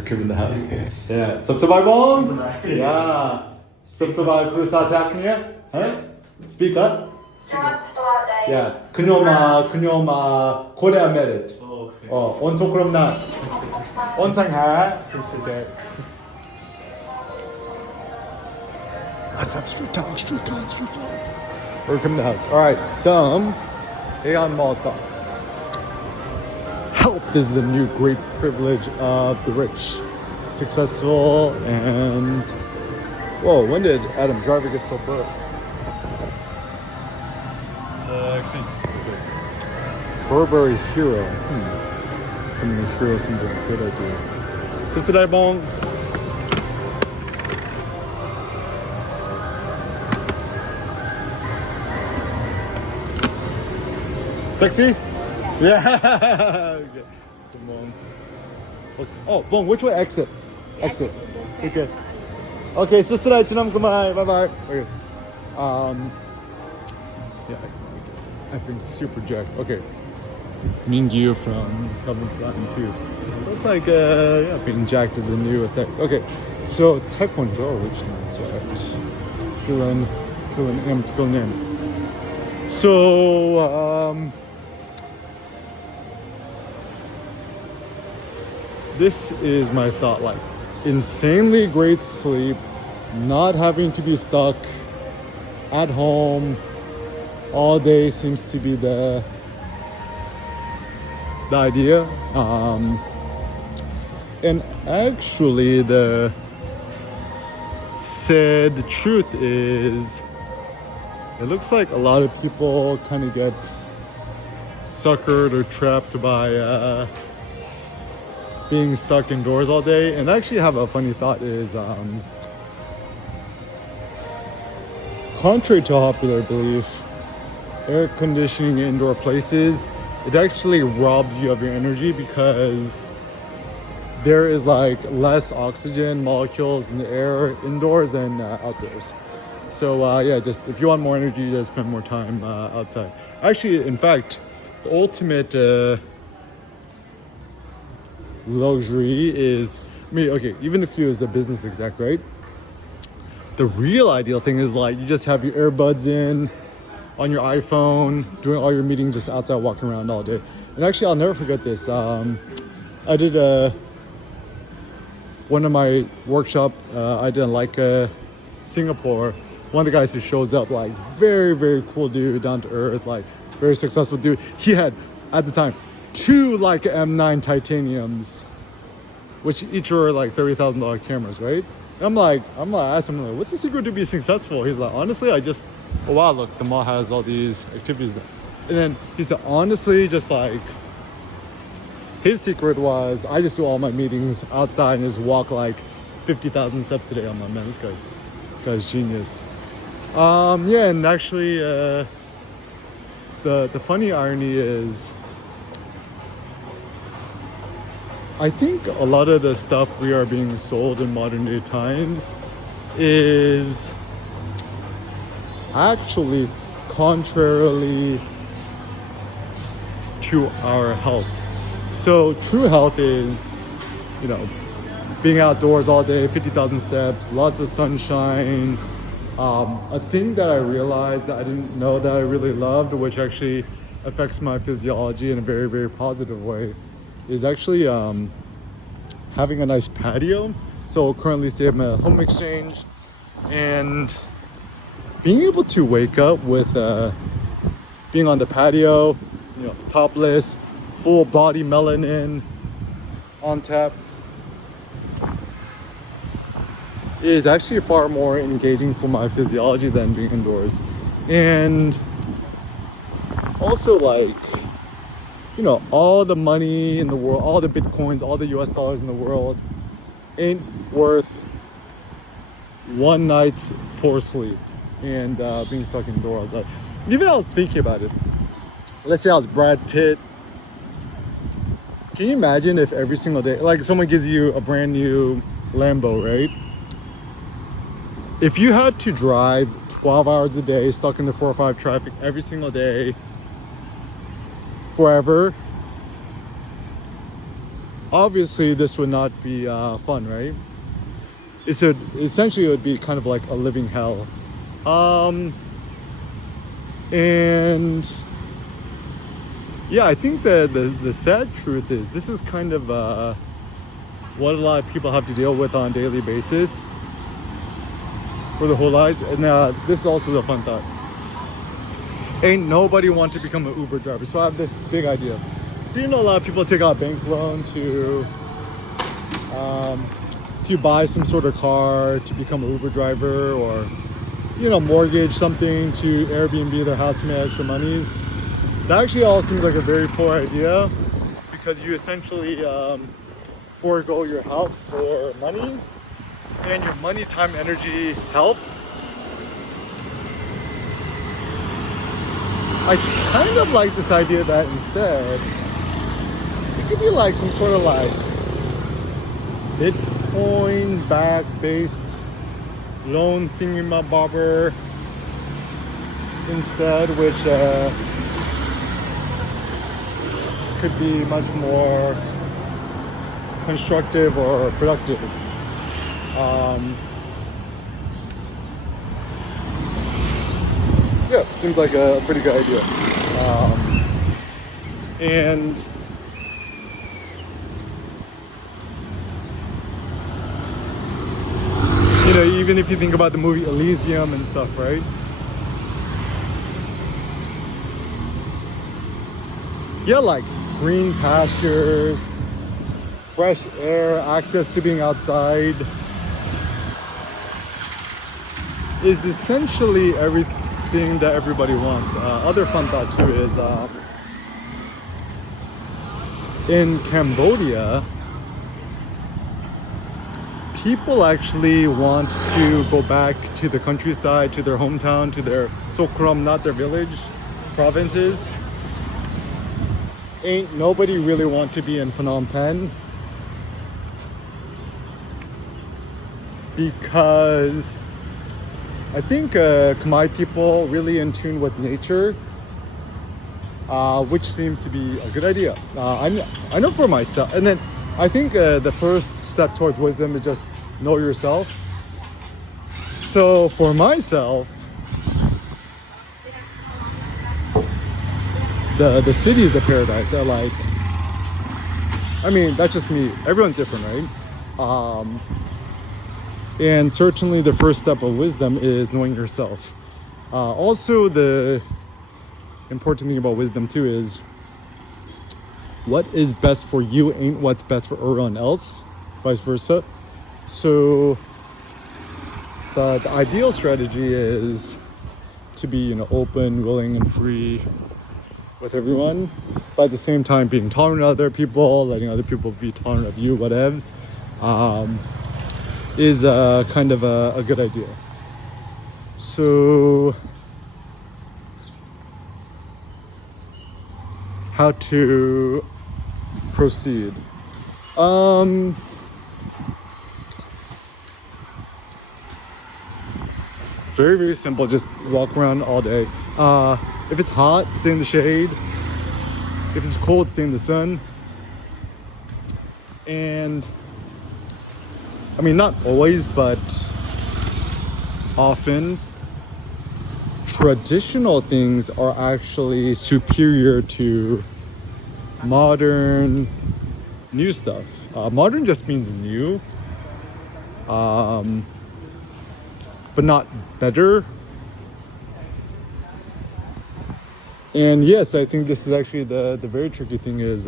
Come in the house. Yeah. Subscribe on. Yeah. Subscribe 크루사타크냐? Huh? Speak up. Yeah. 그녀마 코리아 메리트. 온소 그럼 나 온상하. Okay. What's up, street talk, street cards, street vlogs. Welcome to the house. All right, some Aeon Mall thoughts. Health is the new great privilege of the rich, successful, and whoa, when did Adam Driver get so buff? Sexy. Burberry Hero. Becoming a hero seems like a good idea. Sister Bong. Sexy? Yeah. Okay. Come on. Okay. Oh, Bong, which way? Exit. Exit. Okay. Okay, sister, goodbye. Bye bye. Okay. Yeah, I think super jacked. Okay. Mingyu from Double Platinum 2. Looks like yeah, being jacked is the new aesthetic. Okay. So Taekwondo, which is right. Filling in. So this is my thought, like insanely great sleep, not having to be stuck at home all day seems to be the idea. And actually the said truth is it looks like a lot of people kind of get suckered or trapped by being stuck indoors all day. And I actually have a funny thought is contrary to popular belief, air conditioning in indoor places, it actually robs you of your energy because there is like less oxygen molecules in the air indoors than outdoors. So yeah, just if you want more energy, you just spend more time outside. Actually, in fact, the ultimate luxury is, I mean, okay, even if you as a business exec, right? The real ideal thing is like you just have your earbuds in on your iPhone, doing all your meetings just outside, walking around all day. And actually, I'll never forget this. I did one of my workshop. I did in like Singapore. One of the guys who shows up, like very, very cool dude, down to earth, like very successful dude. He had at the time 2 like M9 titaniums, which each were like $30,000 cameras, right? And I'm like, asking him, like, what's the secret to be successful? He's like, honestly, oh wow, look, the mall has all these activities. And then he said, honestly, just like, his secret was, I just do all my meetings outside and just walk like 50,000 steps a day. I'm like, man, this guy's genius. Yeah, and actually, the funny irony is, I think a lot of the stuff we are being sold in modern day times is actually contrarily to our health. So true health is, you know, being outdoors all day, 50,000 steps, lots of sunshine. A thing that I realized that I didn't know that I really loved, which actually affects my physiology in a very, very positive way, is actually having a nice patio. So currently stay at my home exchange, and being able to wake up with being on the patio, you know, topless, full body melanin on tap, is actually far more engaging for my physiology than being indoors. And also, like, you know, all the money in the world, all the bitcoins, all the US dollars in the world ain't worth one night's poor sleep and being stuck indoors. Like, even I was thinking about it. Let's say I was Brad Pitt. Can you imagine if every single day, like someone gives you a brand new Lambo, right? If you had to drive 12 hours a day, stuck in the 405 traffic every single day, forever, obviously this would not be fun, right? Essentially it would be kind of like a living hell. And yeah, I think the sad truth is this is kind of what a lot of people have to deal with on a daily basis for their whole lives. And this is also the fun thought. Ain't nobody want to become an Uber driver. So I have this big idea. So you know, a lot of people take out a bank loan to buy some sort of car, to become an Uber driver, or you know, mortgage something, to Airbnb their house to make extra monies. That actually all seems like a very poor idea, because you essentially forego your health for monies, and your money, time, energy, health. I kind of like this idea that instead it could be like some sort of like Bitcoin back based loan thingamabobber instead, which could be much more constructive or productive. Yeah, seems like a pretty good idea. And you know, even if you think about the movie Elysium and stuff, right? Yeah, like green pastures, fresh air, access to being outside is essentially everything that everybody wants. Other fun thought too is in Cambodia, people actually want to go back to the countryside, to their hometown, to their Sokram, not their village, provinces. Ain't nobody really want to be in Phnom Penh, because I think Khmer people really in tune with nature, which seems to be a good idea. I know for myself, and then I think the first step towards wisdom is just know yourself. So for myself, the city is a paradise. I mean, that's just me. Everyone's different, right? And certainly the first step of wisdom is knowing yourself. Also, the important thing about wisdom too is what is best for you ain't what's best for everyone else, vice versa. So the ideal strategy is to be, you know, open, willing, and free with everyone, but at the same time being tolerant of other people, letting other people be tolerant of you, whatevs, is kind of a good idea. So how to proceed? Very, very simple. Just walk around all day. If it's hot, stay in the shade. If it's cold, stay in the sun. And I mean, not always, but often traditional things are actually superior to modern new stuff. Modern just means new, but not better. And yes, I think this is actually the very tricky thing is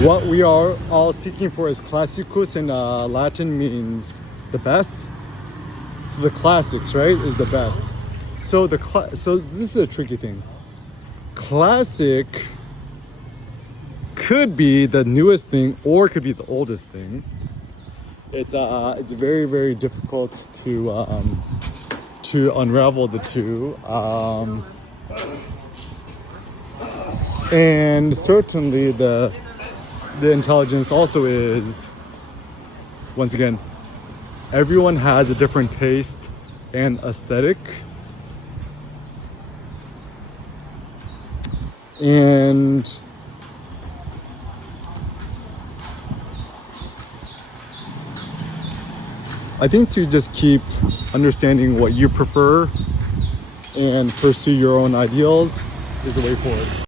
what we are all seeking for is classicus, in Latin means the best. So the classics, right, is the best. So so this is a tricky thing. Classic could be the newest thing, or it could be the oldest thing. It's very, very difficult to unravel the two. And certainly the intelligence also is, once again, everyone has a different taste and aesthetic. And I think to just keep understanding what you prefer and pursue your own ideals is the way forward.